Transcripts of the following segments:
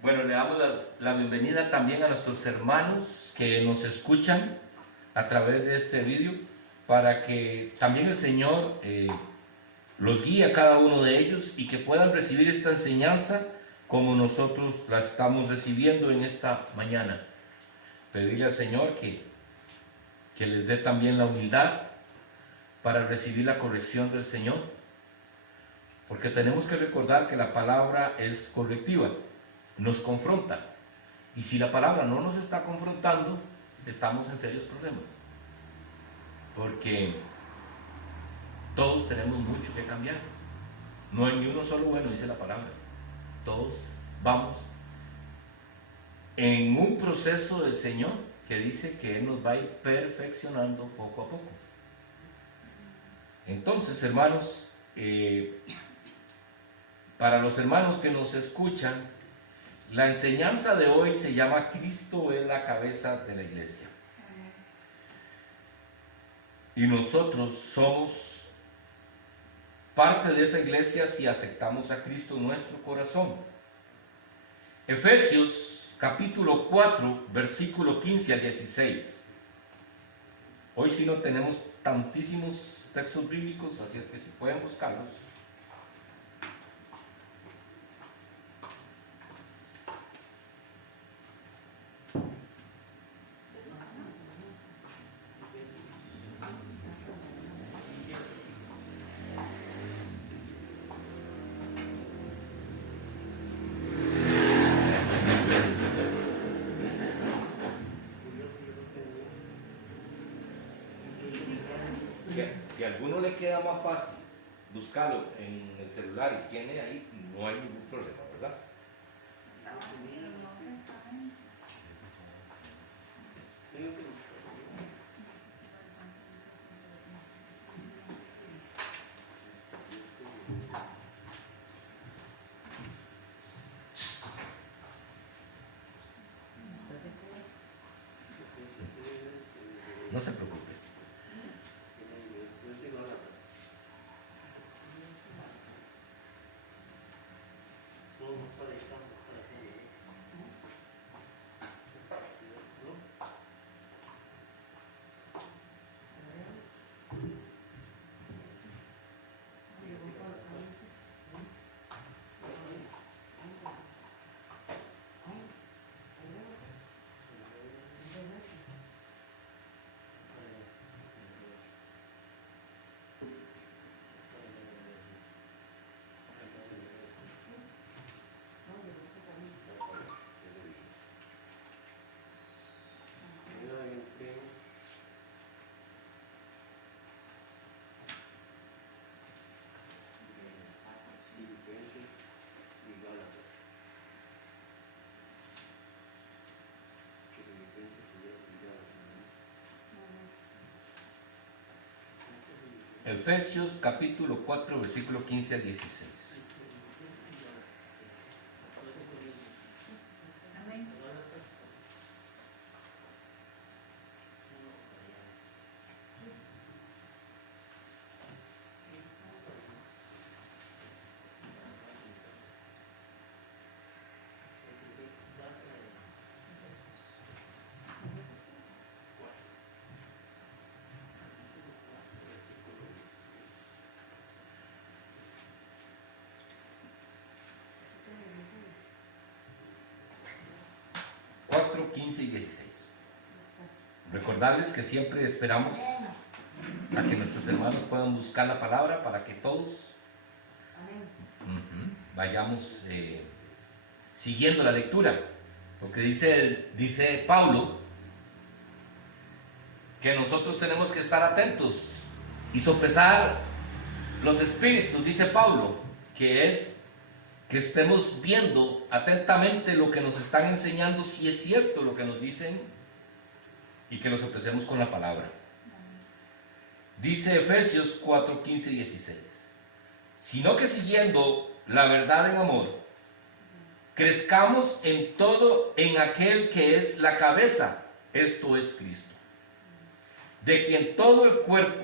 Bueno, le damos la bienvenida también a nuestros hermanos que nos escuchan a través de este vídeo, para que también el Señor los guíe a cada uno de ellos y que puedan recibir esta enseñanza como nosotros la estamos recibiendo en esta mañana. Pedirle al Señor que les dé también la humildad para recibir la corrección del Señor, porque tenemos que recordar que la palabra es correctiva, nos confronta, y si la palabra no nos está confrontando, estamos en serios problemas, porque todos tenemos mucho que cambiar. No hay ni uno solo bueno, dice la palabra. Todos vamos en un proceso del Señor que dice que Él nos va a ir perfeccionando poco a poco. Entonces, hermanos, para los hermanos que nos escuchan, la enseñanza de hoy se llama Cristo es la cabeza de la iglesia. Y nosotros somos parte de esa iglesia si aceptamos a Cristo en nuestro corazón. Efesios capítulo 4, versículo 15 al 16. Hoy sí no tenemos tantísimos textos bíblicos, así es que si pueden buscarlos. Si a alguno le queda más fácil buscarlo en el celular y tiene ahí, no hay ningún problema, ¿verdad? No se preocupe. Efesios capítulo 4, versículo 15 al 16. Cuatro, 15 y 16. Recordarles que siempre esperamos a que nuestros hermanos puedan buscar la palabra para que todos vayamos siguiendo la lectura, porque dice Pablo que nosotros tenemos que estar atentos y sopesar los espíritus, dice Pablo, que es que estemos viendo atentamente lo que nos están enseñando, si es cierto lo que nos dicen, y que lo sopesemos con la palabra. Dice Efesios 4, 15 y 16. Sino que siguiendo la verdad en amor, crezcamos en todo en aquel que es la cabeza, esto es Cristo, de quien todo el cuerpo,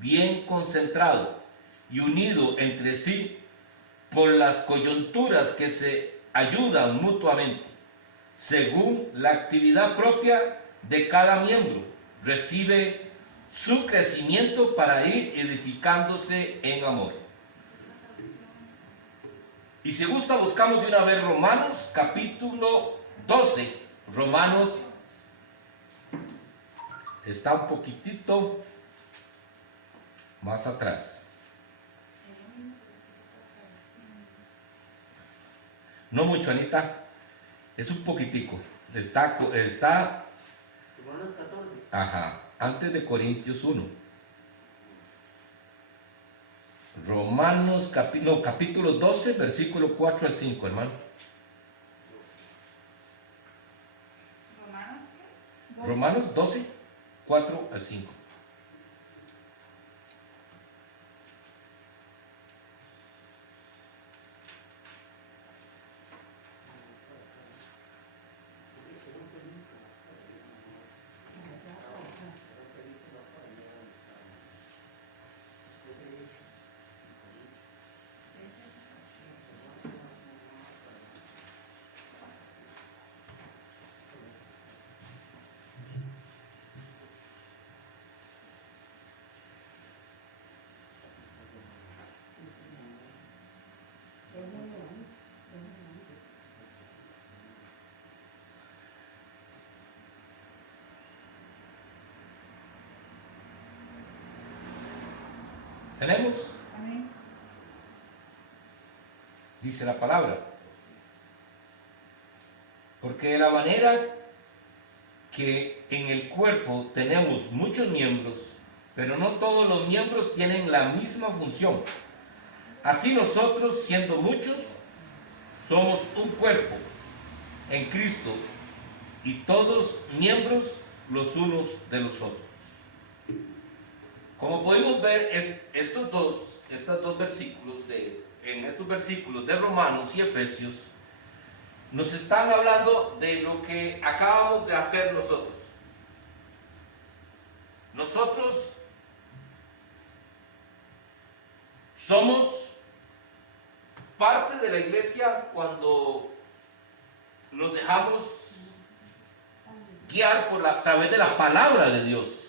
bien concentrado y unido entre sí por las coyunturas que se ayudan mutuamente, según la actividad propia de cada miembro. Recibe su crecimiento para ir edificándose en amor. Y si gusta, buscamos de una vez Romanos capítulo 12. Romanos está un poquitito más atrás. No mucho, Anita. Es un poquitico. Está Romanos 14. antes de Corintios 1. Romanos capítulo 12, versículo 4 al 5, hermano. Romanos 12, 4 al 5. ¿Tenemos? Amén. Dice la palabra. Porque de la manera que en el cuerpo tenemos muchos miembros, pero no todos los miembros tienen la misma función. Así nosotros, siendo muchos, somos un cuerpo en Cristo y todos miembros los unos de los otros. Como podemos ver, estos dos versículos en estos versículos de Romanos y Efesios nos están hablando de lo que acabamos de hacer nosotros. Nosotros somos parte de la iglesia cuando nos dejamos guiar a través de la palabra de Dios.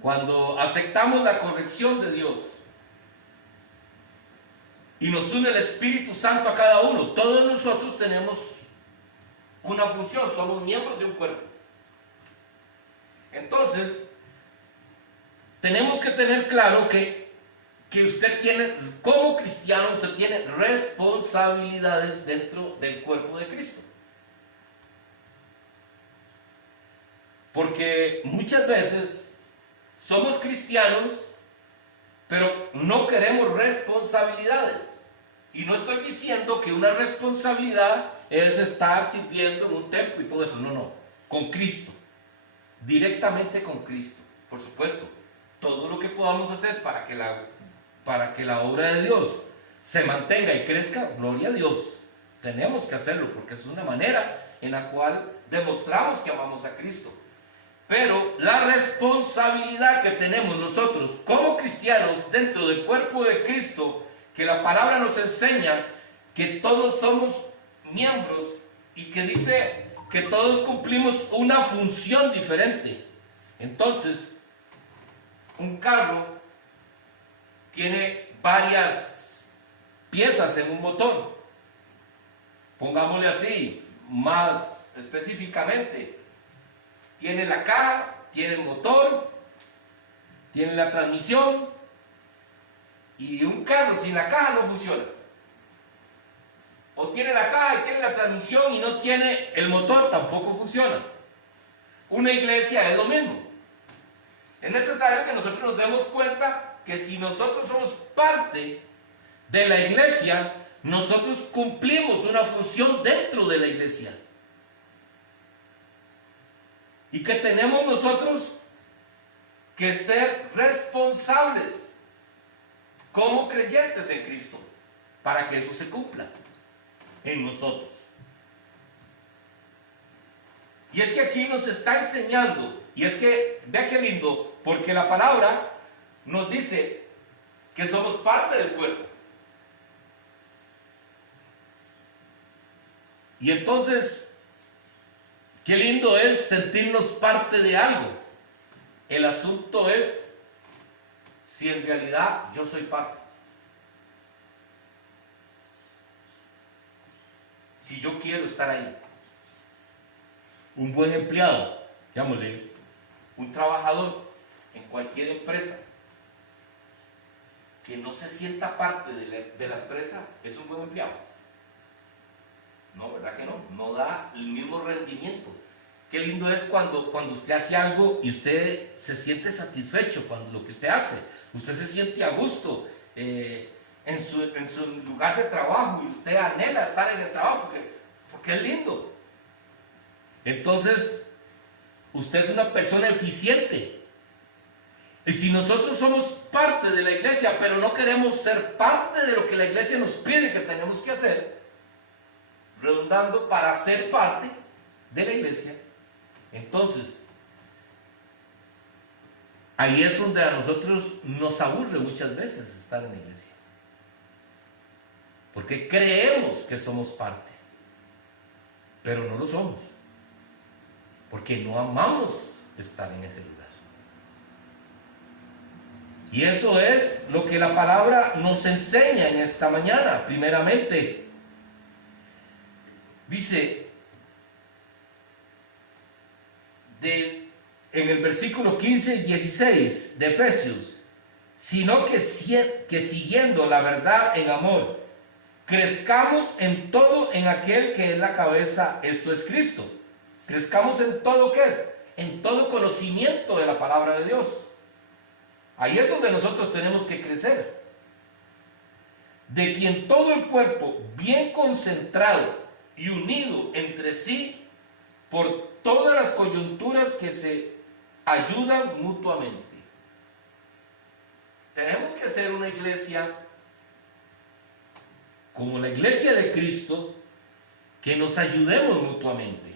Cuando aceptamos la corrección de Dios y nos une el Espíritu Santo a cada uno, todos nosotros tenemos una función, somos miembros de un cuerpo. Entonces, tenemos que tener claro que usted tiene, como cristiano, usted tiene responsabilidades dentro del cuerpo de Cristo. Porque muchas veces somos cristianos, pero no queremos responsabilidades. Y no estoy diciendo que una responsabilidad es estar sirviendo en un templo y todo eso. No, no. Con Cristo. Directamente con Cristo. Por supuesto. Todo lo que podamos hacer para que la obra de Dios se mantenga y crezca, gloria a Dios. Tenemos que hacerlo porque es una manera en la cual demostramos que amamos a Cristo. Pero la responsabilidad que tenemos nosotros como cristianos dentro del cuerpo de Cristo, que la palabra nos enseña que todos somos miembros y que dice que todos cumplimos una función diferente. Entonces, un carro tiene varias piezas en un motor. Pongámosle así, más específicamente. Tiene la caja, tiene el motor, tiene la transmisión, y un carro sin la caja no funciona. O tiene la caja y tiene la transmisión y no tiene el motor, tampoco funciona. Una iglesia es lo mismo. Es necesario que nosotros nos demos cuenta que si nosotros somos parte de la iglesia, nosotros cumplimos una función dentro de la iglesia. Y que tenemos nosotros que ser responsables como creyentes en Cristo para que eso se cumpla en nosotros. Y es que aquí nos está enseñando, y es que, vea qué lindo, porque la palabra nos dice que somos parte del cuerpo. Y entonces, qué lindo es sentirnos parte de algo. El asunto es si en realidad yo soy parte. Si yo quiero estar ahí. Un buen empleado, llamémosle, un trabajador en cualquier empresa que no se sienta parte de la empresa, es un buen empleado. No, ¿verdad que no? No da el mismo rendimiento. Qué lindo es cuando usted hace algo y usted se siente satisfecho con lo que usted hace. Usted se siente a gusto en su lugar de trabajo y usted anhela estar en el trabajo porque es lindo. Entonces, usted es una persona eficiente. Y si nosotros somos parte de la iglesia, pero no queremos ser parte de lo que la iglesia nos pide que tenemos que hacer, redundando para ser parte de la iglesia, entonces, ahí es donde a nosotros nos aburre muchas veces estar en la iglesia. Porque creemos que somos parte, pero no lo somos. Porque no amamos estar en ese lugar. Y eso es lo que la palabra nos enseña en esta mañana. Primeramente, dice en el versículo 15 y 16 de Efesios, sino que siguiendo la verdad en amor, crezcamos en todo en aquel que es la cabeza, esto es Cristo. Crezcamos en todo, ¿qué es? En todo conocimiento de la palabra de Dios. Ahí es donde nosotros tenemos que crecer. De quien todo el cuerpo, bien concentrado y unido entre sí, por todas las coyunturas que se ayudan mutuamente. Tenemos que ser una iglesia como la iglesia de Cristo, que nos ayudemos mutuamente.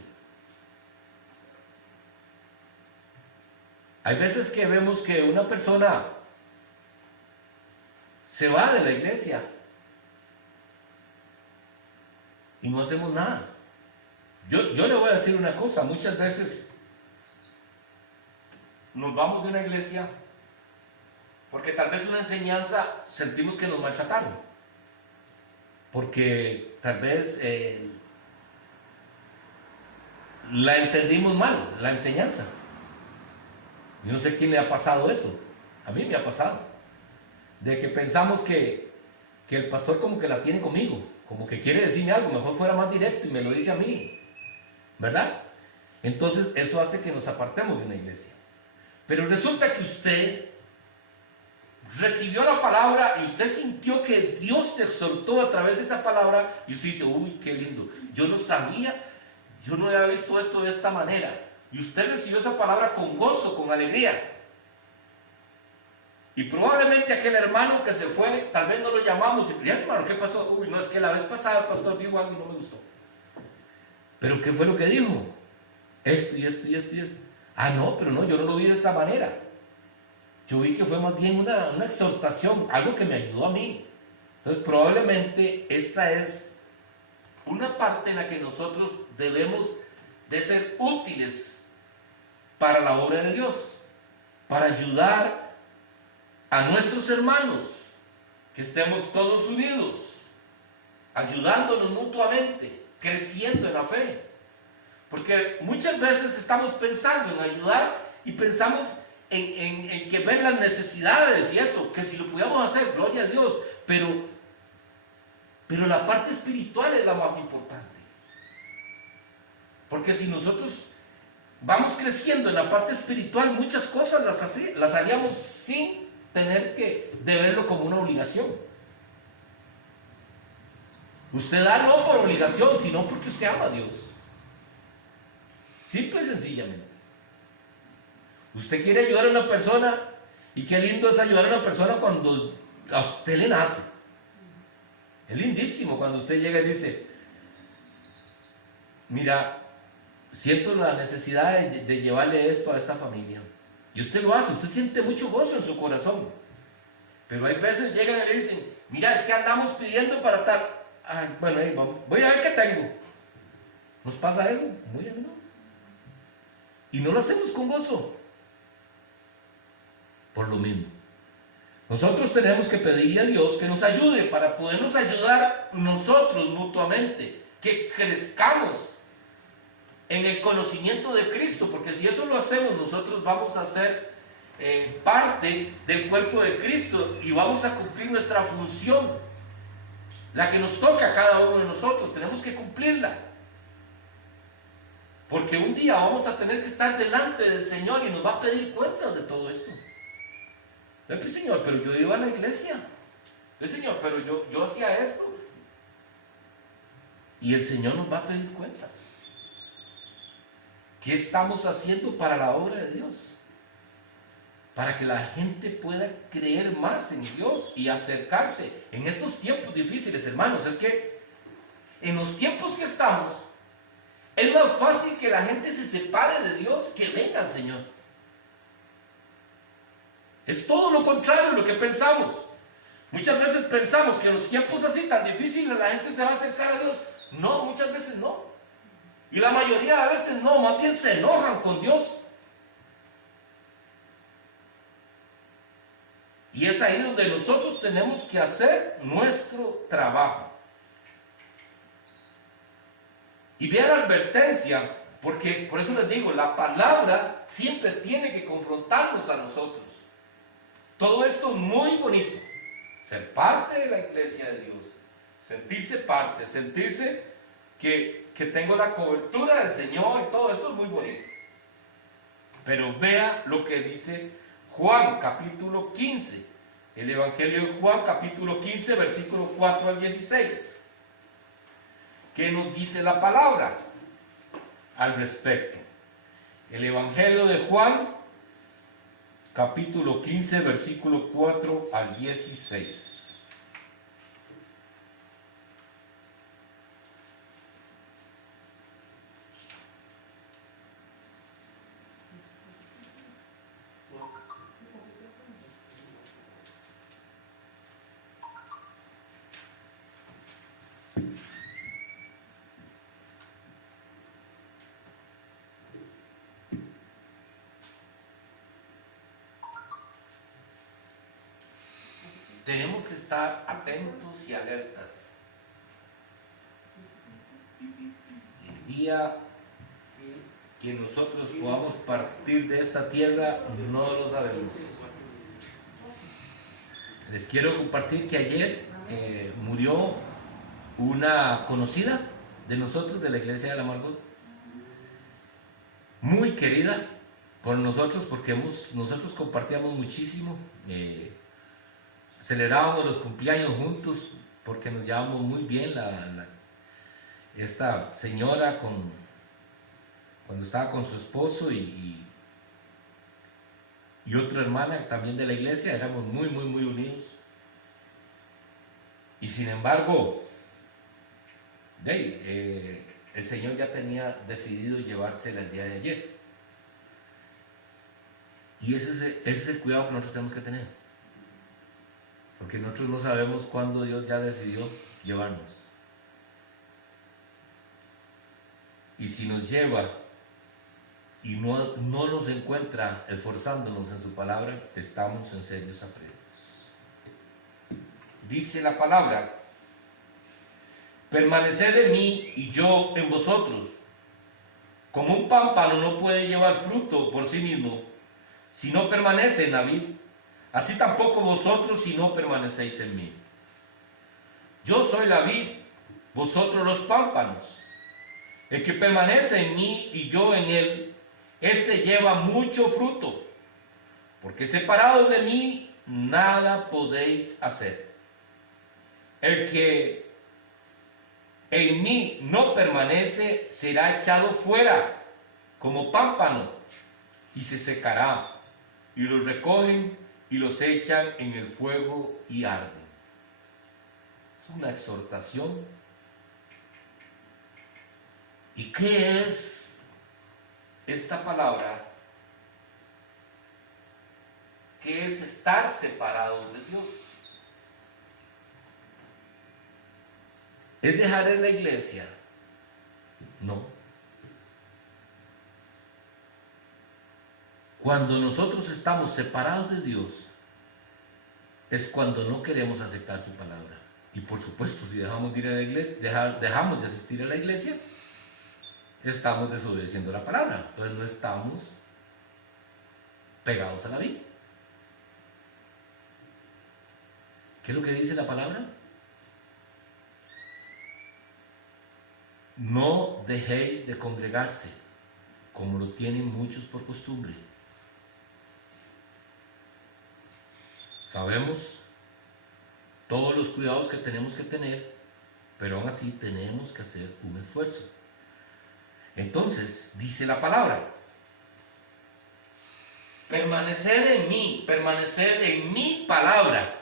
Hay veces que vemos que una persona se va de la iglesia y no hacemos nada. Yo le voy a decir una cosa, muchas veces nos vamos de una iglesia porque tal vez una enseñanza sentimos que nos machataron, porque tal vez la entendimos mal, la enseñanza. Yo no sé quién le ha pasado eso, a mí me ha pasado, de que pensamos que el pastor como que la tiene conmigo, como que quiere decirme algo, mejor fuera más directo y me lo dice a mí, ¿verdad? Entonces eso hace que nos apartemos de una iglesia. Pero resulta que usted recibió la palabra y usted sintió que Dios te exhortó a través de esa palabra y usted dice, uy, qué lindo, yo no sabía, yo no había visto esto de esta manera. Y usted recibió esa palabra con gozo, con alegría. Y probablemente aquel hermano que se fue, tal vez no lo llamamos y hermano, ¿qué pasó? Uy, no, es que la vez pasada el pastor dijo algo y no me gustó. ¿Pero qué fue lo que dijo? Esto y esto y esto y esto. Ah, no, pero no, yo no lo vi de esa manera. Yo vi que fue más bien una exhortación, algo que me ayudó a mí. Entonces probablemente esta es una parte en la que nosotros debemos de ser útiles para la obra de Dios, para ayudar a nuestros hermanos, que estemos todos unidos, ayudándonos mutuamente, creciendo en la fe. Porque muchas veces estamos pensando en ayudar y pensamos en que ven las necesidades y esto, que si lo pudiéramos hacer, gloria a Dios, pero la parte espiritual es la más importante. Porque si nosotros vamos creciendo en la parte espiritual, muchas cosas las haríamos sin tener que verlo como una obligación. Usted da no por obligación, sino porque usted ama a Dios. Simple y sencillamente. Usted quiere ayudar a una persona, y qué lindo es ayudar a una persona cuando a usted le nace. Es lindísimo cuando usted llega y dice, mira, siento la necesidad de llevarle esto a esta familia. Y usted lo hace, usted siente mucho gozo en su corazón. Pero hay veces llegan y le dicen, mira, es que andamos pidiendo para tal. Ay, bueno, ahí vamos, voy a ver qué tengo. ¿Nos pasa eso? Muy a menudo. Y no lo hacemos con gozo. Por lo mismo. Nosotros tenemos que pedirle a Dios que nos ayude para podernos ayudar nosotros mutuamente, que crezcamos en el conocimiento de Cristo, porque si eso lo hacemos, nosotros vamos a ser parte del cuerpo de Cristo y vamos a cumplir nuestra función, la que nos toca a cada uno de nosotros. Tenemos que cumplirla, porque un día vamos a tener que estar delante del Señor y nos va a pedir cuentas de todo esto. Señor, pero yo iba a la iglesia. Señor, pero yo hacía esto. Y el Señor nos va a pedir cuentas. ¿Qué estamos haciendo para la obra de Dios? Para que la gente pueda creer más en Dios y acercarse en estos tiempos difíciles, hermanos. Es que en los tiempos que estamos, es más fácil que la gente se separe de Dios que venga al Señor. Es todo lo contrario de lo que pensamos. Muchas veces pensamos que en los tiempos así tan difíciles la gente se va a acercar a Dios. No, muchas veces no. Y la mayoría de veces no, más bien se enojan con Dios. Y es ahí donde nosotros tenemos que hacer nuestro trabajo. Y vean la advertencia, porque por eso les digo, la palabra siempre tiene que confrontarnos a nosotros. Todo esto es muy bonito, ser parte de la iglesia de Dios, sentirse parte, sentirse que tengo la cobertura del Señor y todo eso es muy bonito. Pero vea lo que dice Juan capítulo 15, el Evangelio de Juan capítulo 15 versículo 4 al 16. ¿Qué nos dice la palabra al respecto? El Evangelio de Juan capítulo 15, versículo 4 al 16. Tenemos que estar atentos y alertas. El día que nosotros podamos partir de esta tierra, no lo sabemos. Les quiero compartir que ayer murió una conocida de nosotros, de la iglesia de la Margot, muy querida por nosotros, porque nosotros compartíamos muchísimo. Celebrábamos los cumpleaños juntos porque nos llevamos muy bien. Esta señora cuando estaba con su esposo y otra hermana también de la iglesia, éramos muy unidos. Y sin embargo, el Señor ya tenía decidido llevársela el día de ayer. Y ese es el cuidado que nosotros tenemos que tener. Porque nosotros no sabemos cuándo Dios ya decidió llevarnos. Y si nos lleva y no nos encuentra esforzándonos en su palabra, estamos en serios aprietos. Dice la palabra: permaneced en mí y yo en vosotros. Como un pámpano no puede llevar fruto por sí mismo si no permanece en la vid, así tampoco vosotros si no permanecéis en mí. Yo soy la vid, vosotros los pámpanos. El que permanece en mí y yo en él, este lleva mucho fruto, porque separados de mí nada podéis hacer. El que en mí no permanece será echado fuera como pámpano y se secará, y los recogen y los echan en el fuego y arden. Es una exhortación. ¿Y qué es esta palabra? ¿Qué es estar separados de Dios? ¿Es dejar en la iglesia? No. Cuando nosotros estamos separados de Dios, es cuando no queremos aceptar su palabra. Y por supuesto, si dejamos de ir a la iglesia, dejamos de asistir a la iglesia, estamos desobedeciendo la palabra. Entonces no estamos pegados a la vida. ¿Qué es lo que dice la palabra? No dejéis de congregarse, como lo tienen muchos por costumbre. Sabemos todos los cuidados que tenemos que tener, pero aún así tenemos que hacer un esfuerzo. Entonces, dice la palabra, permanecer en mi palabra.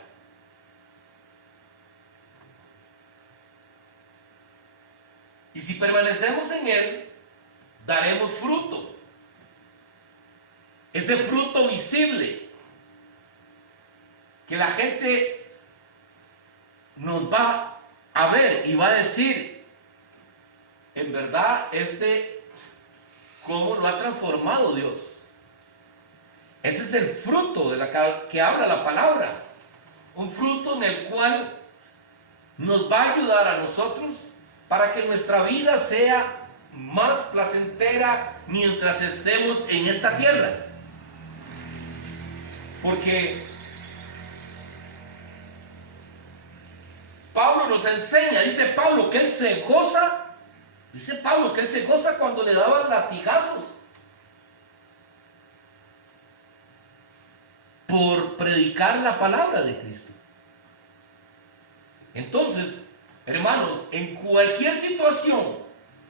Y si permanecemos en Él, daremos fruto. Ese fruto visible que la gente nos va a ver y va a decir, en verdad, cómo lo ha transformado Dios. Ese es el fruto de la que habla la palabra. Un fruto en el cual nos va a ayudar a nosotros para que nuestra vida sea más placentera mientras estemos en esta tierra. Porque Pablo nos enseña, dice Pablo que él se goza cuando le daban latigazos por predicar la palabra de Cristo. Entonces, hermanos, en cualquier situación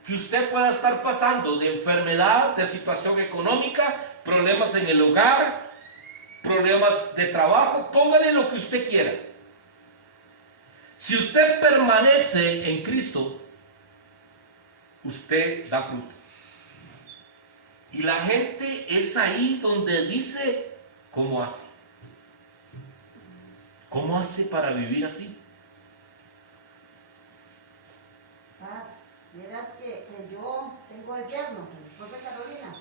que usted pueda estar pasando, de enfermedad, de situación económica, problemas en el hogar, problemas de trabajo, póngale lo que usted quiera. Si usted permanece en Cristo, usted da fruto. Y la gente es ahí donde dice, ¿cómo hace? ¿Cómo hace para vivir así? Vieras que yo tengo el yerno, mi esposa Carolina.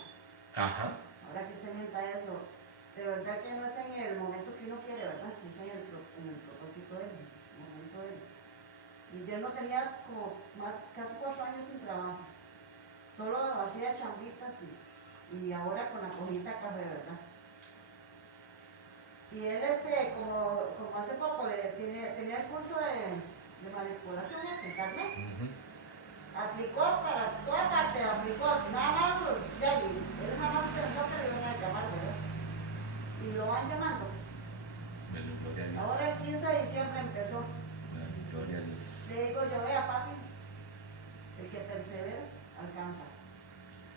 Ajá. Ahora que usted menta eso, de verdad que no es en el momento que uno quiere, ¿verdad? Es en el propósito de él, el momento de él. Mi yerno tenía como casi 4 años sin trabajo. Solo hacía chambitas y ahora con la cojita café, ¿verdad? Y él, como hace poco tenía el curso de manipulación en internet. Aplicó para toda parte, nada más, él jamás pensó que le iban a llamar, ¿verdad? Y lo van llamando. Ahora el 15 de diciembre empezó. Gloria a Dios. Le digo yo, vea papi, el que persevera alcanza.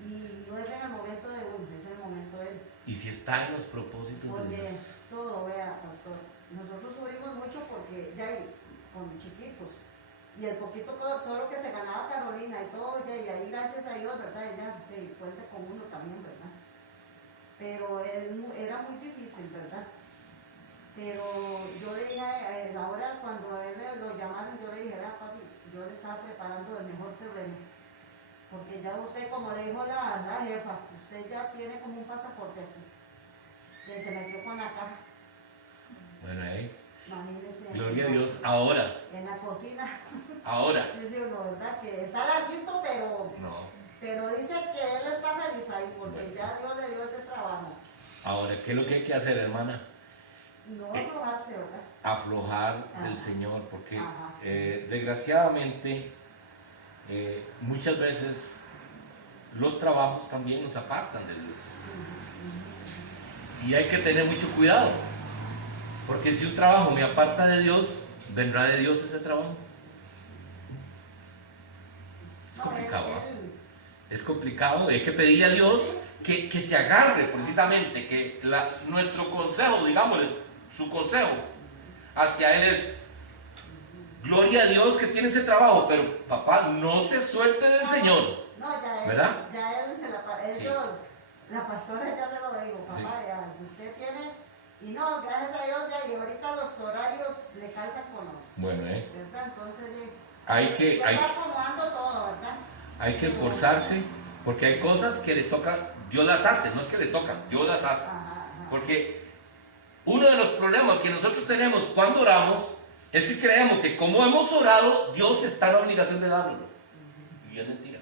Y no es en el momento de uno, es en el momento de él. Y si está en los propósitos porque de Dios. Todo, vea, pastor. Nosotros subimos mucho porque ya con chiquitos. Y el poquito solo que se ganaba Carolina y todo, y ahí gracias a Dios, ¿verdad? Ella cuenta con uno también, ¿verdad? Pero era muy difícil, ¿verdad? Pero yo le dije, ahora cuando a él lo llamaron, yo le dije, vea papi, yo le estaba preparando el mejor terreno. Porque ya usted, como le dijo la jefa, usted ya tiene como un pasaporte aquí. Que se metió con la caja. Bueno, Imagínese. Gloria a Dios. Ahora. En la cocina. Ahora. Dice uno, ¿verdad? Que está larguito, pero. No. Pero dice que él está feliz ahí porque bueno, ya Dios le dio ese trabajo. Ahora, ¿qué es lo que hay que hacer, hermana? No aflojarse, ¿verdad? Aflojar del Señor, porque desgraciadamente muchas veces los trabajos también nos apartan de Dios. Y hay que tener mucho cuidado, porque si un trabajo me aparta de Dios, ¿vendrá de Dios ese trabajo? Es complicado, ¿eh? Es complicado, hay que pedirle a Dios que se agarre precisamente, que nuestro consejo, digámosle, su consejo hacia él es: gloria a Dios que tiene ese trabajo, pero papá, no se suelte del Señor. No, ya él, ¿verdad? Ya la pastora ya se lo dijo, papá, sí. Ya usted tiene, y no, gracias a Dios ya, y ahorita los horarios le calzan con los, bueno, ¿verdad? Entonces va acomodando todo, ¿verdad? Hay que esforzarse, porque hay cosas que le toca. Dios las hace, no es que le tocan, Dios las hace. Porque uno de los problemas que nosotros tenemos cuando oramos es que creemos que como hemos orado, Dios está en la obligación de darlo. Y es mentira.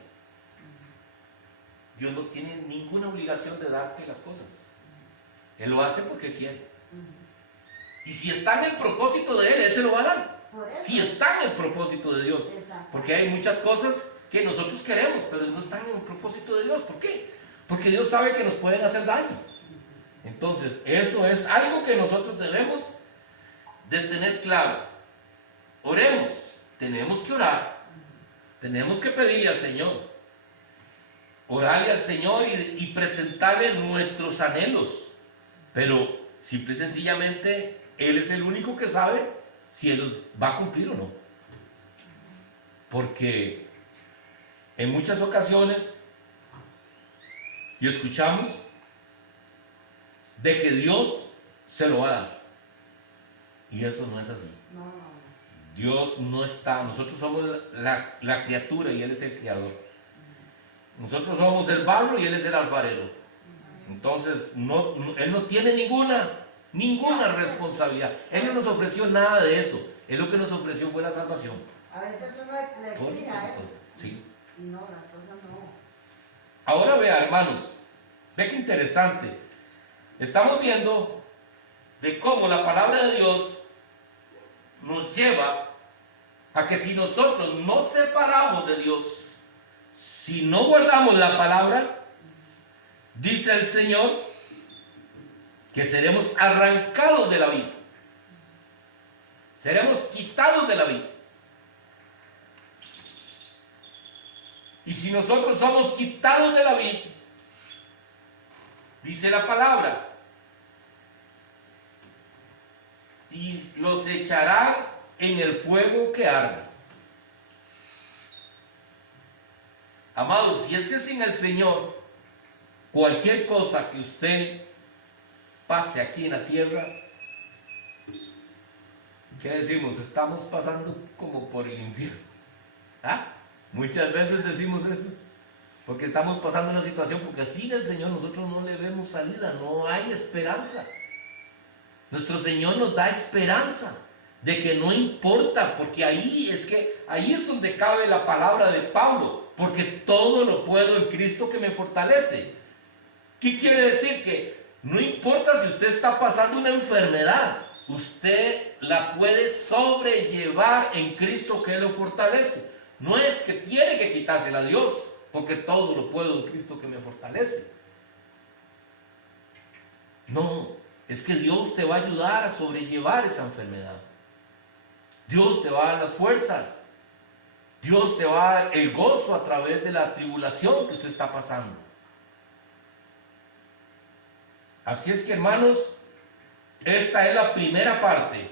Dios no tiene ninguna obligación de darte las cosas. Él lo hace porque quiere. Y si está en el propósito de Él, Él se lo va a dar. Si está en el propósito de Dios. Porque hay muchas cosas que nosotros queremos, pero no están en el propósito de Dios. ¿Por qué? Porque Dios sabe que nos pueden hacer daño. Entonces, eso es algo que nosotros debemos de tener claro. Oremos, tenemos que orar, tenemos que pedirle al Señor, orarle al Señor y presentarle nuestros anhelos, pero simple y sencillamente Él es el único que sabe si Él va a cumplir o no, porque en muchas ocasiones y escuchamos de que Dios se lo va a dar, y eso no es así. Dios no está, nosotros somos la criatura y Él es el creador. Nosotros somos el barro y Él es el alfarero. Entonces, Él no tiene ninguna responsabilidad. Él no nos ofreció nada de eso. Él lo que nos ofreció fue la salvación. A veces uno le exige a Él. Sí. Y no, las cosas no. Ahora vea, hermanos, ve qué interesante. Estamos viendo de cómo la palabra de Dios nos lleva a que si nosotros nos separamos de Dios, si no guardamos la palabra, dice el Señor que seremos arrancados de la vida, seremos quitados de la vida. Y si nosotros somos quitados de la vida, dice la palabra, y los echará en el fuego que arde. Amados, si es que sin el Señor, cualquier cosa que usted pase aquí en la tierra, ¿qué decimos? Estamos pasando como por el infierno. ¿Ah? Muchas veces decimos eso, porque estamos pasando una situación, porque sin el Señor nosotros no le vemos salida, no hay esperanza. Nuestro Señor nos da esperanza de que no importa, porque ahí es donde cabe la palabra de Pablo, porque todo lo puedo en Cristo que me fortalece. ¿Qué quiere decir? Que no importa si usted está pasando una enfermedad, usted la puede sobrellevar en Cristo que lo fortalece. No es que tiene que quitársela a Dios, porque todo lo puedo en Cristo que me fortalece. No. Es que Dios te va a ayudar a sobrellevar esa enfermedad. Dios te va a dar las fuerzas. Dios te va a dar el gozo a través de la tribulación que usted está pasando. Así es que, hermanos, esta es la primera parte.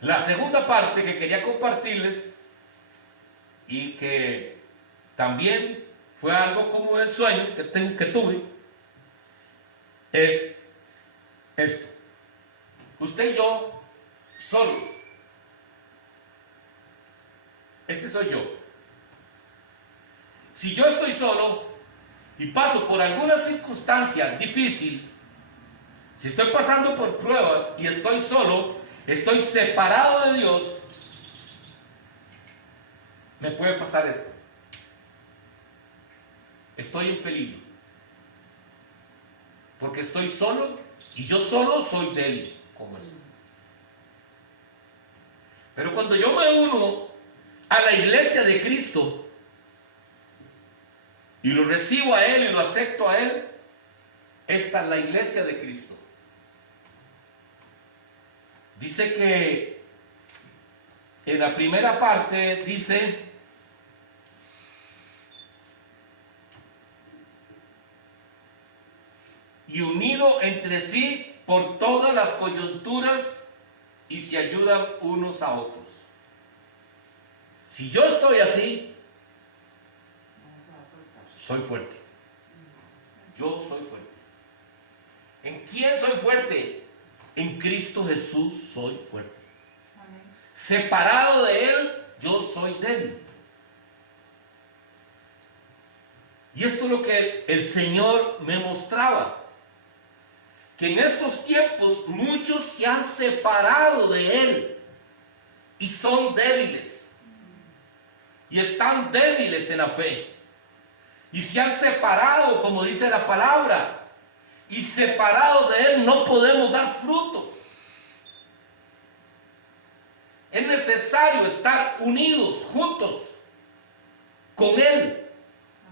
La segunda parte que quería compartirles y que también fue algo como el sueño que tuve, es esto. Usted y yo solos. Este soy yo. Si yo estoy solo y paso por alguna circunstancia difícil, si estoy pasando por pruebas y estoy solo, estoy separado de Dios, me puede pasar esto. Estoy en peligro. Porque estoy solo y yo solo soy débil como esto. Pero cuando yo me uno a la iglesia de Cristo y lo recibo a Él y lo acepto a Él, esta es la iglesia de Cristo. Dice que en la primera parte dice: y unido entre sí por todas las coyunturas, y se ayudan unos a otros. Si yo estoy así, soy fuerte. Yo soy fuerte. ¿En quién soy fuerte? En Cristo Jesús soy fuerte. Separado de Él, yo soy débil. Y esto es lo que el Señor me mostraba. Que en estos tiempos muchos se han separado de Él y son débiles. Y están débiles en la fe. Y se han separado, como dice la palabra. Y separados de Él no podemos dar fruto. Es necesario estar unidos, juntos, con Él,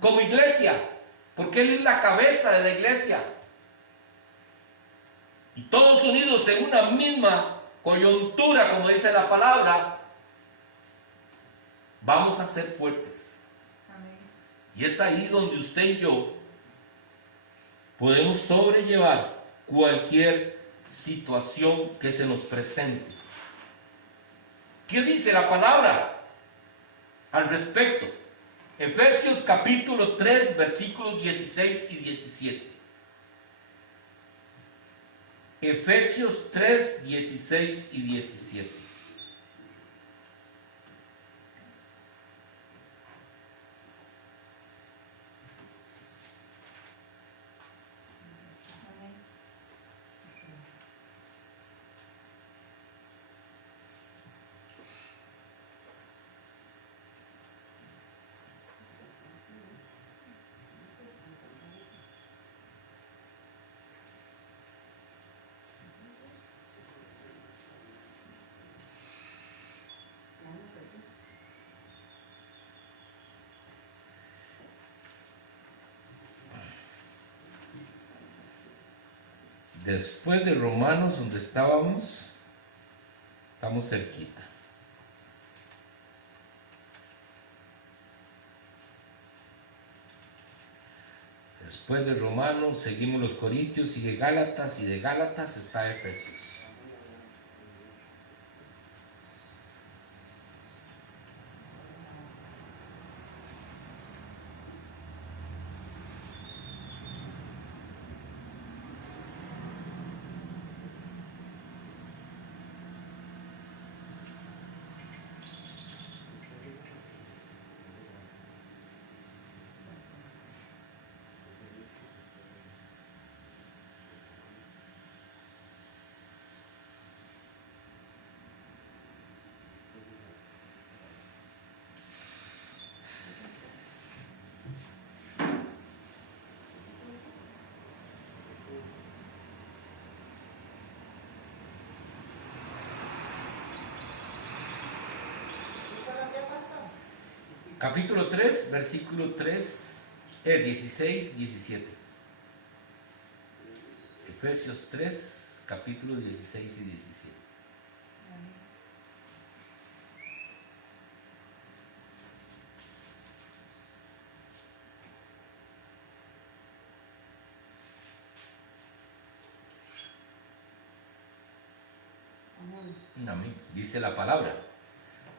como iglesia, porque Él es la cabeza de la iglesia. Y todos unidos en una misma coyuntura, como dice la palabra, vamos a ser fuertes. Amén. Y es ahí donde usted y yo podemos sobrellevar cualquier situación que se nos presente. ¿Qué dice la palabra al respecto? Efesios capítulo 3, versículos 16 y 17. Efesios 3, 16 y 17. Amén. Después de Romanos, donde estábamos, estamos cerquita. Después de Romanos, seguimos los Corintios, sigue Gálatas, y de Gálatas está Efesios. Capítulo 3, versículo 3, 16, 17. Efesios 3, capítulo 16 y 17. Amén. Amén. Dice la palabra: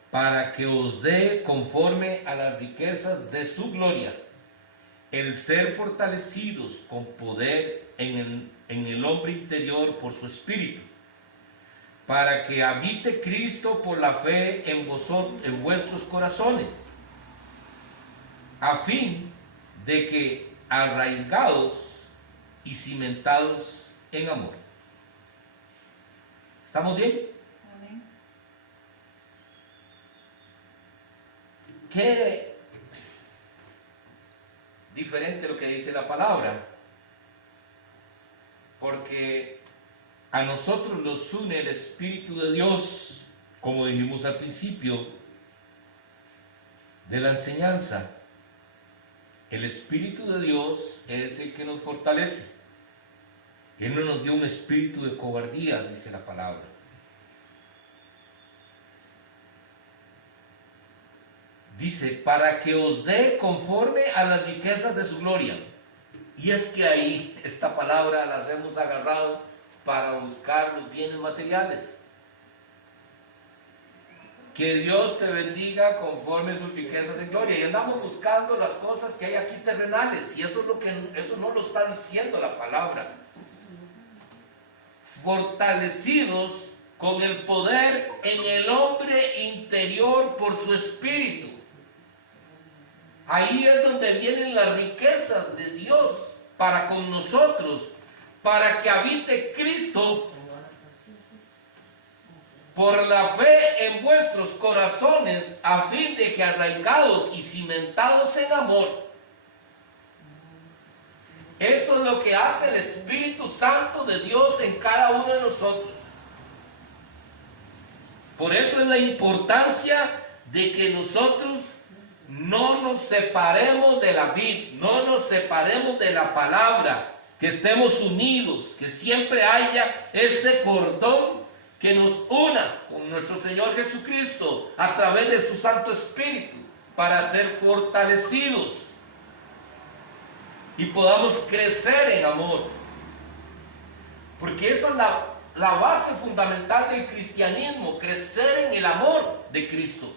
para que os dé conforme a las riquezas de su gloria, el ser fortalecidos con poder en el hombre interior por su espíritu, para que habite Cristo por la fe en vosotros, en vuestros corazones, a fin de que arraigados y cimentados en amor. ¿Estamos bien? Amén. Qué diferente lo que dice la palabra, porque a nosotros nos une el Espíritu de Dios, como dijimos al principio de la enseñanza. El Espíritu de Dios es el que nos fortalece. Él no nos dio un espíritu de cobardía, dice la palabra. Dice, para que os dé conforme a las riquezas de su gloria. Y es que ahí esta palabra las hemos agarrado para buscar los bienes materiales. Que Dios te bendiga conforme a sus riquezas en gloria. Y andamos buscando las cosas que hay aquí terrenales. Y eso es lo que eso no lo está diciendo la palabra. Fortalecidos con el poder en el hombre interior por su espíritu. Ahí es donde vienen las riquezas de Dios para con nosotros, para que habite Cristo por la fe en vuestros corazones, a fin de que arraigados y cimentados en amor. Eso es lo que hace el Espíritu Santo de Dios en cada uno de nosotros. Por eso es la importancia de que nosotros no nos separemos de la vid, no nos separemos de la palabra, que estemos unidos, que siempre haya este cordón que nos una con nuestro Señor Jesucristo a través de su Santo Espíritu para ser fortalecidos y podamos crecer en amor. Porque esa es la base fundamental del cristianismo, crecer en el amor de Cristo.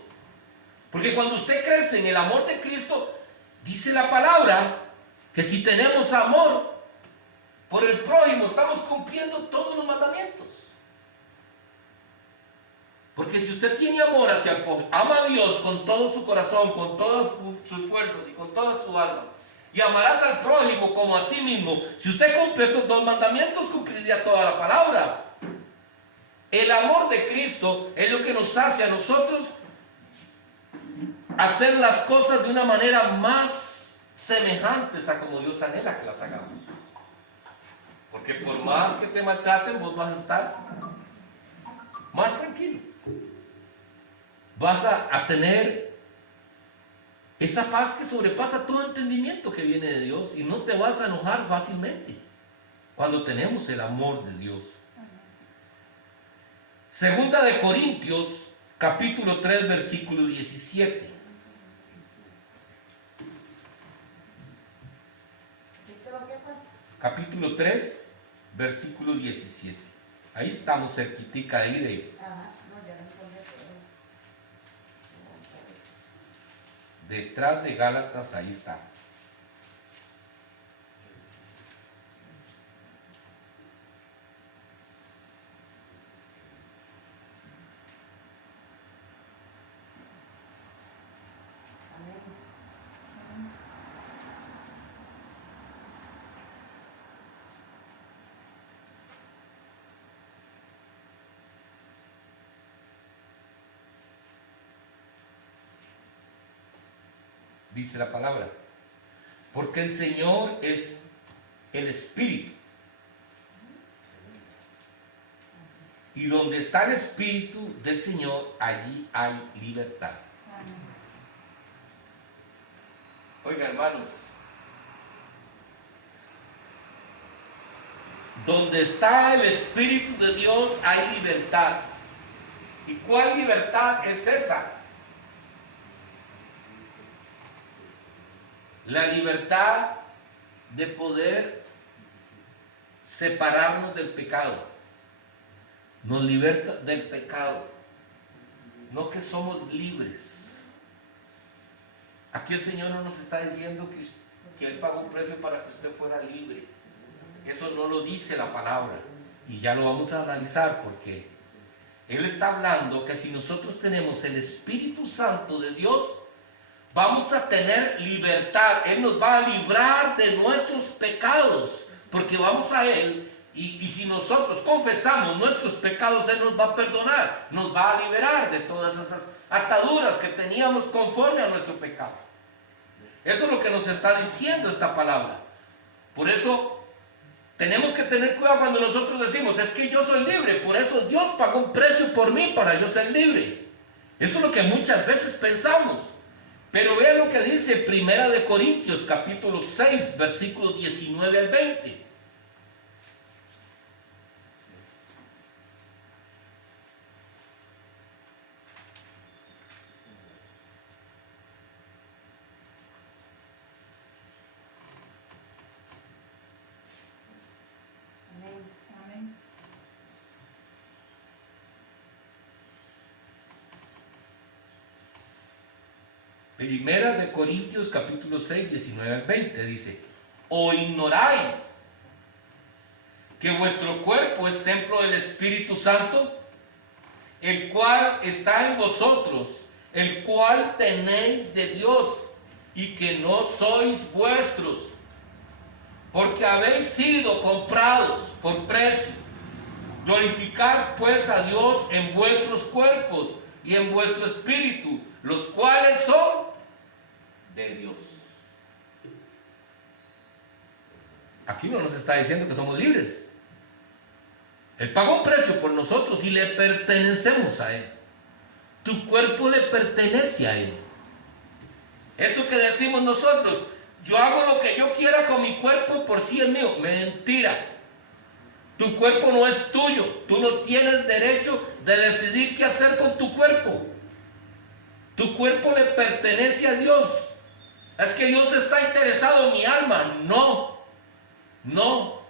Porque cuando usted crece en el amor de Cristo, dice la palabra que si tenemos amor por el prójimo, estamos cumpliendo todos los mandamientos. Porque si usted tiene amor hacia el prójimo, ama a Dios con todo su corazón, con todas sus fuerzas y con toda su alma, y amarás al prójimo como a ti mismo, si usted cumple estos dos mandamientos, cumpliría toda la palabra. El amor de Cristo es lo que nos hace a nosotros hacer las cosas de una manera más semejantes a como Dios anhela que las hagamos. Porque por más que te maltraten, vos vas a estar más tranquilo. Vas a tener esa paz que sobrepasa todo entendimiento que viene de Dios, y no te vas a enojar fácilmente cuando tenemos el amor de Dios. Segunda de Corintios, capítulo 3, versículo 17. Capítulo 3, versículo 17. Ahí estamos cerquitica ahí de... Detrás de Gálatas, ahí está. Dice la palabra, porque el Señor es el Espíritu, y donde está el Espíritu del Señor, allí hay libertad. Oiga, hermanos, donde está el Espíritu de Dios hay libertad. ¿Y cuál libertad es esa? La libertad de poder separarnos del pecado. Nos liberta del pecado. No que somos libres. Aquí el Señor no nos está diciendo que Él pagó un precio para que usted fuera libre. Eso no lo dice la palabra. Y ya lo vamos a analizar, porque Él está hablando que si nosotros tenemos el Espíritu Santo de Dios, vamos a tener libertad. Él nos va a librar de nuestros pecados, porque vamos a Él, y si nosotros confesamos nuestros pecados, Él nos va a perdonar, nos va a liberar de todas esas ataduras que teníamos conforme a nuestro pecado. Eso es lo que nos está diciendo esta palabra. Por eso tenemos que tener cuidado cuando nosotros decimos, es que yo soy libre, por eso Dios pagó un precio por mí para yo ser libre. Eso es lo que muchas veces pensamos. Pero vean lo que dice Primera de Corintios, capítulo 6, versículos 19 al 20. Amén. Primera de Corintios capítulo 6, 19 al 20 dice: ¿o ignoráis que vuestro cuerpo es templo del Espíritu Santo, el cual está en vosotros, el cual tenéis de Dios, y que no sois vuestros, porque habéis sido comprados por precio. Glorificar pues a Dios en vuestros cuerpos y en vuestro espíritu, los cuales son de Dios. Aquí no nos está diciendo que somos libres. Él pagó un precio por nosotros y le pertenecemos a Él. Tu cuerpo le pertenece a Él. Eso que decimos nosotros, yo hago lo que yo quiera con mi cuerpo, por si es mío. Mentira. Tu cuerpo no es tuyo. Tú no tienes derecho de decidir qué hacer con tu cuerpo. Tu cuerpo le pertenece a Dios. Es que Dios está interesado en mi alma. No. No.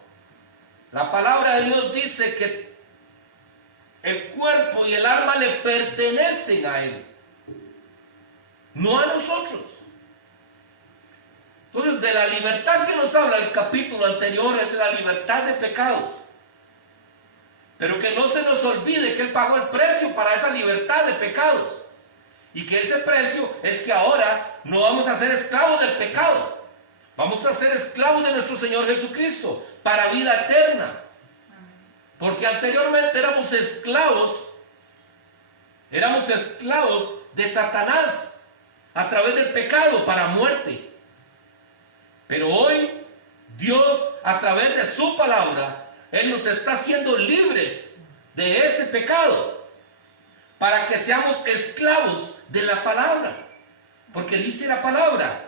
La palabra de Dios dice que el cuerpo y el alma le pertenecen a Él, no a nosotros. Entonces, de la libertad que nos habla el capítulo anterior es de la libertad de pecados. Pero que no se nos olvide que Él pagó el precio para esa libertad de pecados. Y que ese precio es que ahora no vamos a ser esclavos del pecado. Vamos a ser esclavos de nuestro Señor Jesucristo para vida eterna. Porque anteriormente éramos esclavos de Satanás a través del pecado para muerte. Pero hoy Dios, a través de su palabra, Él nos está haciendo libres de ese pecado para que seamos esclavos de la palabra. Porque dice la palabra,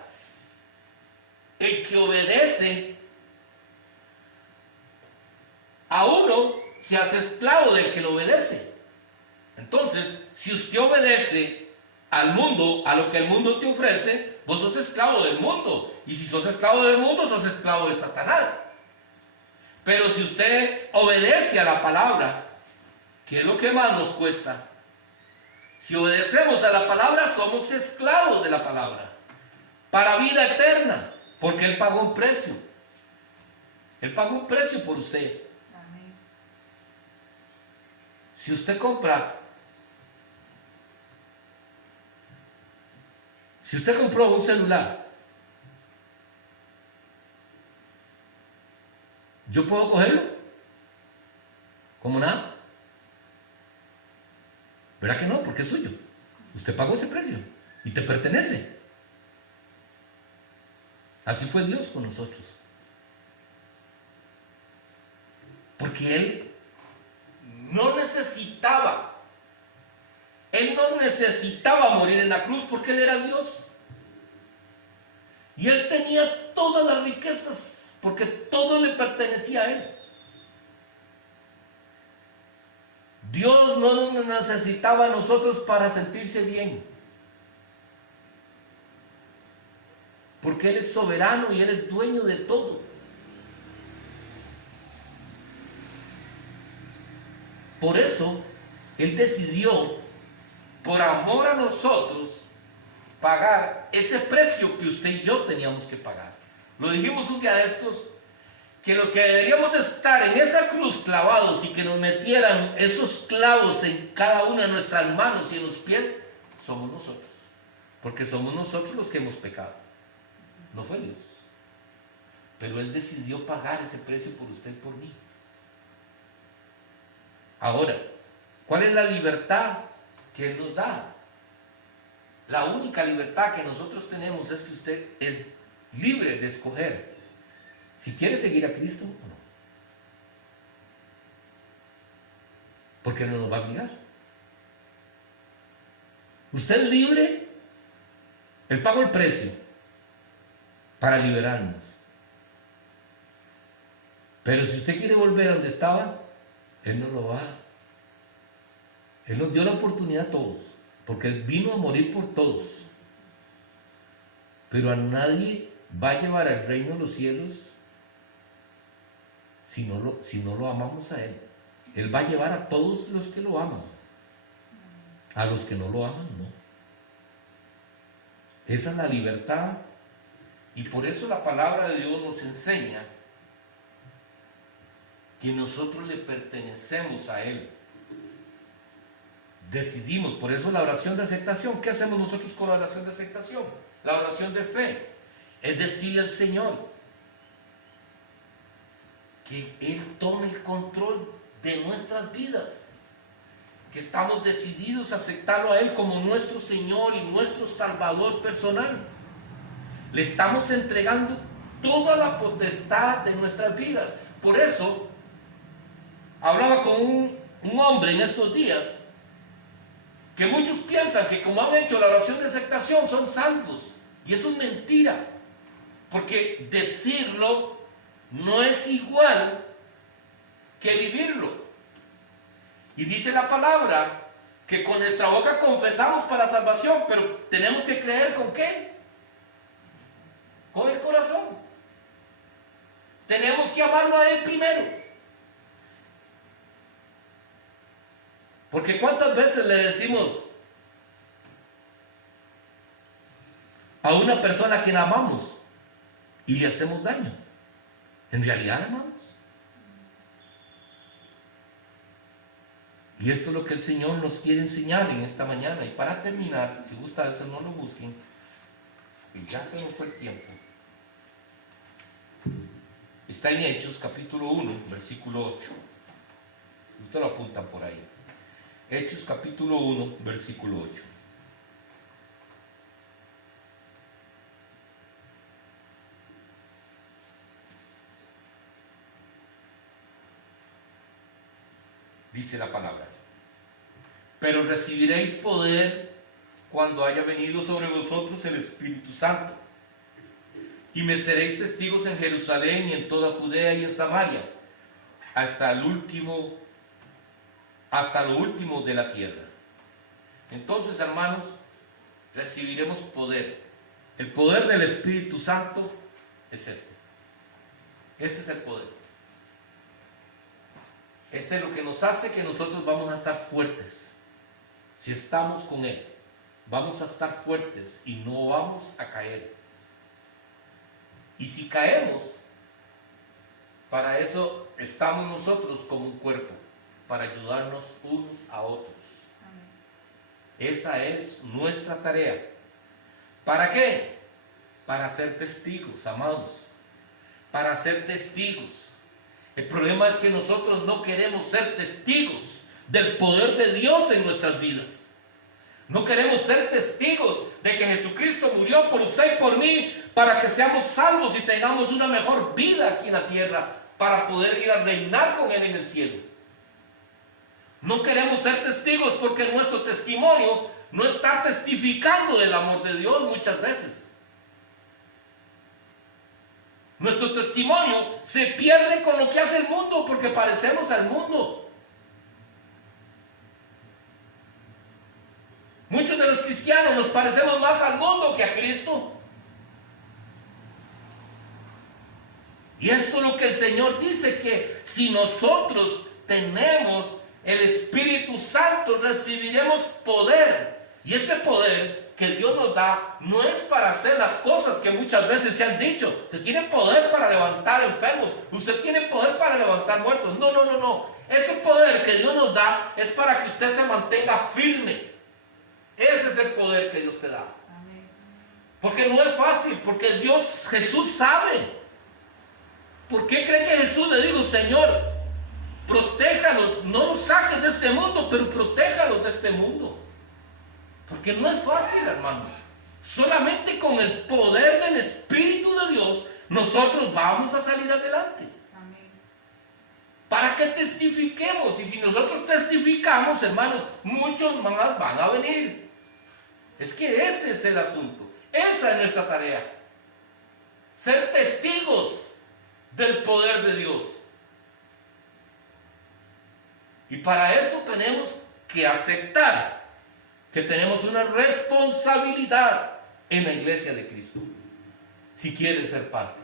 el que obedece a uno se hace esclavo del que lo obedece. Entonces, si usted obedece al mundo, a lo que el mundo te ofrece, vos sos esclavo del mundo. Y si sos esclavo del mundo, sos esclavo de Satanás. Pero si usted obedece a la palabra, que es lo que más nos cuesta, si obedecemos a la palabra, somos esclavos de la palabra para vida eterna. Porque Él pagó un precio. Él pagó un precio por usted. Amén. Si usted compra, si usted compró un celular, ¿yo puedo cogerlo? ¿Como nada? ¿Verdad que no? Porque es suyo. Usted pagó ese precio y te pertenece. Así fue Dios con nosotros. Porque Él no necesitaba morir en la cruz porque Él era Dios. Y Él tenía todas las riquezas porque todo le pertenecía a Él. Dios no nos necesitaba a nosotros para sentirse bien. Porque Él es soberano y Él es dueño de todo. Por eso, Él decidió, por amor a nosotros, pagar ese precio que usted y yo teníamos que pagar. Lo dijimos un día de estos, que los que deberíamos de estar en esa cruz clavados y que nos metieran esos clavos en cada una de nuestras manos y en los pies, somos nosotros. Porque somos nosotros los que hemos pecado. No fue Dios. Pero Él decidió pagar ese precio por usted y por mí. Ahora, ¿cuál es la libertad que Él nos da? La única libertad que nosotros tenemos es que usted es libre de escoger si quiere seguir a Cristo o no. Porque no nos va a obligar. Usted es libre. Él pagó el precio para liberarnos. Pero si usted quiere volver a donde estaba, Él no lo va. Él nos dio la oportunidad a todos, porque Él vino a morir por todos. Pero a nadie va a llevar al reino de los cielos si no lo amamos a Él. Él va a llevar a todos los que lo aman. A los que no lo aman, no. Esa es la libertad. Y por eso la palabra de Dios nos enseña que nosotros le pertenecemos a Él. Decidimos, por eso la oración de aceptación. ¿Qué hacemos nosotros con la oración de aceptación? La oración de fe es decirle al Señor que Él tome el control de nuestras vidas, que estamos decididos a aceptarlo a Él como nuestro Señor y nuestro Salvador personal. Le estamos entregando toda la potestad de nuestras vidas. Por eso, hablaba con un hombre en estos días, que muchos piensan que como han hecho la oración de aceptación son santos, y eso es mentira, porque decirlo no es igual que vivirlo. Y dice la palabra que con nuestra boca confesamos para salvación, pero tenemos que creer ¿con qué? Con el corazón. Tenemos que amarlo a Él primero. Porque ¿cuántas veces le decimos a una persona que la amamos y le hacemos daño? ¿En realidad la amamos? Y esto es lo que el Señor nos quiere enseñar en esta mañana. Y para terminar, si gusta eso no lo busquen, y ya se nos fue el tiempo. Está en Hechos capítulo 1, versículo 8. Usted lo apunta por ahí. Hechos capítulo 1, versículo 8. Dice la palabra: pero recibiréis poder cuando haya venido sobre vosotros el Espíritu Santo, y me seréis testigos en Jerusalén y en toda Judea y en Samaria, hasta lo último de la tierra. Entonces, hermanos, recibiremos poder. El poder del Espíritu Santo es este. Este es el poder. Este es lo que nos hace que nosotros vamos a estar fuertes. Si estamos con Él, vamos a estar fuertes y no vamos a caer. Y si caemos, para eso estamos nosotros como un cuerpo, para ayudarnos unos a otros. Amén. Esa es nuestra tarea. ¿Para qué? Para ser testigos, amados. Para ser testigos. El problema es que nosotros no queremos ser testigos del poder de Dios en nuestras vidas. No queremos ser testigos de que Jesucristo murió por usted y por mí para que seamos salvos y tengamos una mejor vida aquí en la tierra para poder ir a reinar con Él en el cielo. No queremos ser testigos porque nuestro testimonio no está testificando del amor de Dios muchas veces. Nuestro testimonio se pierde con lo que hace el mundo porque parecemos al mundo. Muchos de los cristianos nos parecemos más al mundo que a Cristo. Y esto es lo que el Señor dice, que si nosotros tenemos el Espíritu Santo, recibiremos poder. Y ese poder que Dios nos da no es para hacer las cosas que muchas veces se han dicho. Usted tiene poder para levantar enfermos, usted tiene poder para levantar muertos. No. Ese poder que Dios nos da es para que usted se mantenga firme. Ese es el poder que Dios te da. Amén. Porque no es fácil, porque Jesús sabe. ¿Por qué cree que Jesús le dijo: Señor, protéjalos, no los saques de este mundo, pero protéjalos de este mundo? Porque no es fácil, hermanos. Solamente con el poder del Espíritu de Dios nosotros vamos a salir adelante. Amén. Para que testifiquemos. Y si nosotros testificamos, hermanos, muchos más van a venir. Es que ese es el asunto. Esa es nuestra tarea. Ser testigos del poder de Dios. Y para eso tenemos que aceptar que tenemos una responsabilidad en la iglesia de Cristo, si quieres ser parte.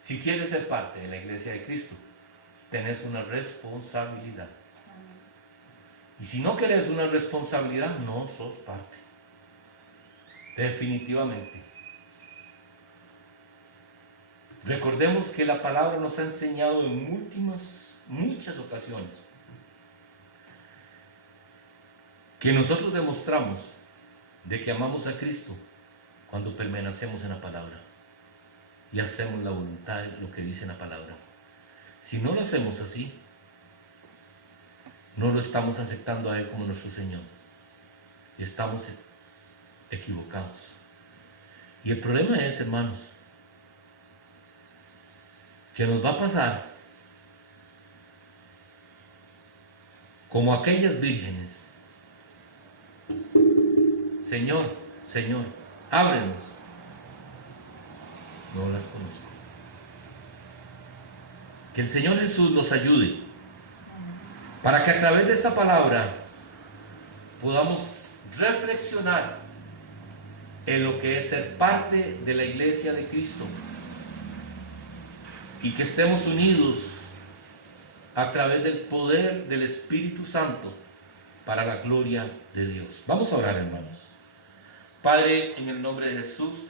Si quieres ser parte de la iglesia de Cristo, tenés una responsabilidad. Amén. Y si no querés una responsabilidad, no sos parte. Definitivamente. Recordemos que la palabra nos ha enseñado en muchas ocasiones que nosotros demostramos de que amamos a Cristo cuando permanecemos en la palabra y hacemos la voluntad de lo que dice la palabra. Si no lo hacemos así, no lo estamos aceptando a Él como nuestro Señor y estamos equivocados. Y el problema es, hermanos, que nos va a pasar como aquellas vírgenes: Señor, Señor, ábrenos. No las conozco. Que el Señor Jesús nos ayude para que a través de esta palabra podamos reflexionar en lo que es ser parte de la iglesia de Cristo y que estemos unidos a través del poder del Espíritu Santo para la gloria de Dios. Vamos a orar, hermanos. Padre, en el nombre de Jesús.